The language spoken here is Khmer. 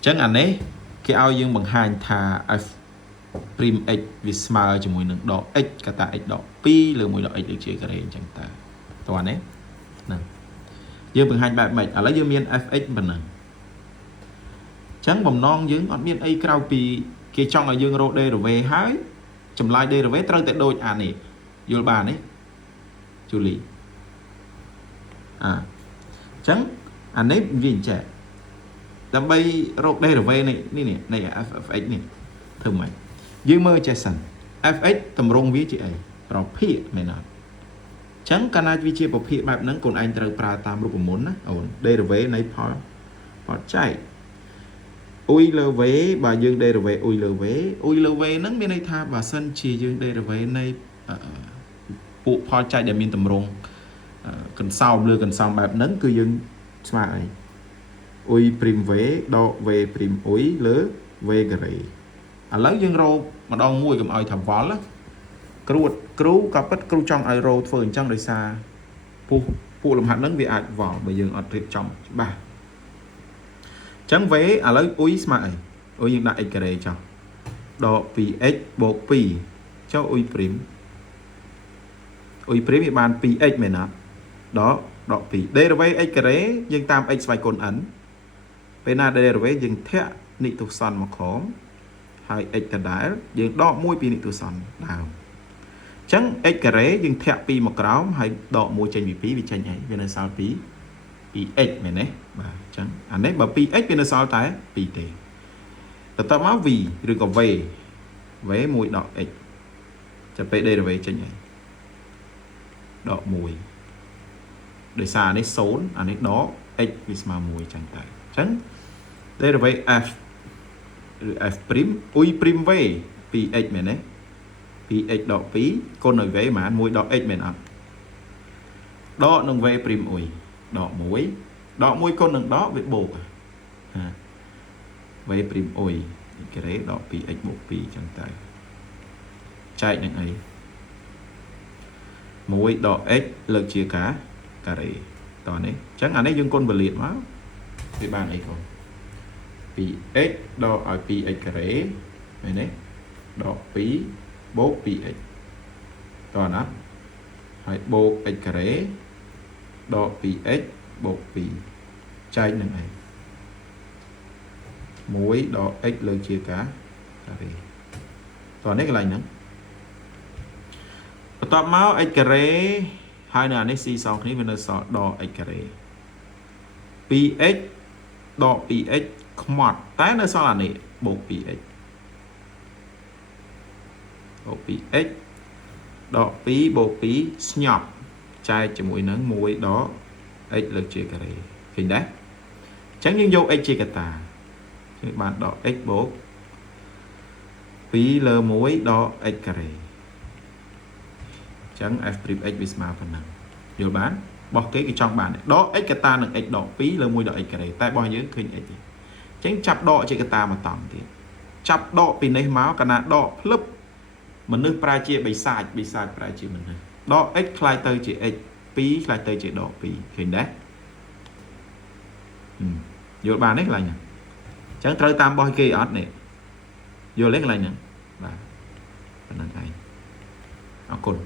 chẳng anh ấy cái ao dương bằng hai thà f prim x vì smart cho mùi nâng đỏ x cả ta x đỏ pi lừa mùi đỏ x được chia cái này chẳng ta toàn ấy nè dương bằng hai bạn mệnh ở lấy dương miên fx bằng nè chẳng bầm non dương còn miên a cao pi kia trong là dương rô d rồi về hái chùm lại d rồi về trơn tại đôi à này vô bàn ấy chú lý à chẳng anh ấy vì trẻ đâm bay rô d rồi về này này fx này thơm mày dương mơ trẻ sẵn fx tầm rong với chị ấy rồi phía mày nói chẳng cả hai vị trí bảo hiểmแบบนั้นคนanhត្រូវប្រើតាមរូបមន្តណាអូន derivative នៃផលចែកអ៊ុយលើវេបើយើង derivative អ៊ុយលើវេហ្នឹងមានន័យថាបើសិនជាយើង derivative នៃពួកផលចែកដែលមានតម្រងកន្សោមលើកន្សោមបែបហ្នឹងគឺយើងស្មើអីអ៊ុយព្រីមវេដកវេព្រីមអ៊ុយលើវេការ៉េឥឡូវយើងរកម្ដងមួយកុំឲ្យថាវល់ណាគ្រូក៏ពិតគ្រូចង់ឲ្យរោធ្វើអញ្ចឹងដោយសារពួកលំហាត់ហ្នឹងវាអាចវល់បើយើងអត់រៀបចំច្បាស់អញ្ចឹងវេឥឡូវអ៊ុយស្មើអីអ៊ុយយើងដាក់ x ការ៉េចុះដក 2x បូក 2ចុះអ៊ុយព្រីមវាបាន 2x មែនអត់ដក 2 derivative x ការ៉េយើងតាម x ស្វ័យគុណ n ពេលណា derivative យើងធាក់និទុសនមកក្រោមហើយ x ដដែលយើងដក1ពីនិទុសនដើមចឹង x ការ៉េយើងធាក់2មកក្រោមហើយដក1ចេញពី2វាចេញអីវានៅសល់ 2x មែនទេបាទអញ្ចឹងអានេះបើ 2x វានៅសល់តែ2ទេតើតមក v ឬក៏ v 1ដក x ចាំពេល derivative ចេញអីដក1ដោយសារនេះ0អានេះដក x វាស្មើ1ចឹងទៅអញ្ចឹង derivative f ឬ f' អ៊ុយ prime v 2x មែនទេ 2x ដក 2 គុណឲ្យ v ហ្មង1ដក x មែនអត់ដកនឹង v ព្រីមអ៊ុយដក1គុណនឹងដកវាបូកv ព្រីមអ៊ុយការ៉េដក 2x បូក 2 ចឹងទៅចែកនឹងអី1ដក x លើកជាការ៉េតោះនេះចឹងអានេះយើងគុណវលាតមកវាបានអីកូន 2x ដកឲ្យ 2x ការ៉េមែនទេដក 2 បូក 2x តោះណាហើយបូក x ការ៉េដក 2x បូក 2 ចែកនឹងអី1ដក x លើកជាការ៉េតោះនេះកន្លែងហ្នឹងបន្ទាប់មក x ការ៉េហើយនៅអានេះ c សងគ្នាវានៅសល់ដក x ការ៉េ 2x ដក 2x ខ្មត់តែនៅសល់អានេះបូក 2x បូក 2x ដក 2 បូក 2 ស្ញប់ចែកជាមួយនឹង1ដក x លើកជាការ៉េឃើញដែរអញ្ចឹងយើងយក x ជាកតាគឺបានដក x បូក 2 លើ 1 ដក x ការ៉េអញ្ចឹង f' x វាស្មើប៉ុណ្ណឹងយល់បានបោះគេចង់បានដក x កតានឹង x ដក 2 លើ 1 ដក x ការ៉េតែបោះយើងឃើញ x ទេអញ្ចឹងចាប់ដកជាកតាមកតង់ទៀតចាប់ដកពីនេះមកកាលណាដកភ្លឹបមនុស្សប្រែជាបិសាចប្រែជាមនុស្សដក x ខ្លាយទៅជា x 2ខ្លាយទៅជាដក 2ឃើញដែរយល់បានទេកន្លែងហ្នឹងអញ្ចឹងត្រូវតាមបោះគេអត់នេះយល់ទេកន្លែងហ្នឹងបាទប៉ុណ្្នឹងឯងអរគុណ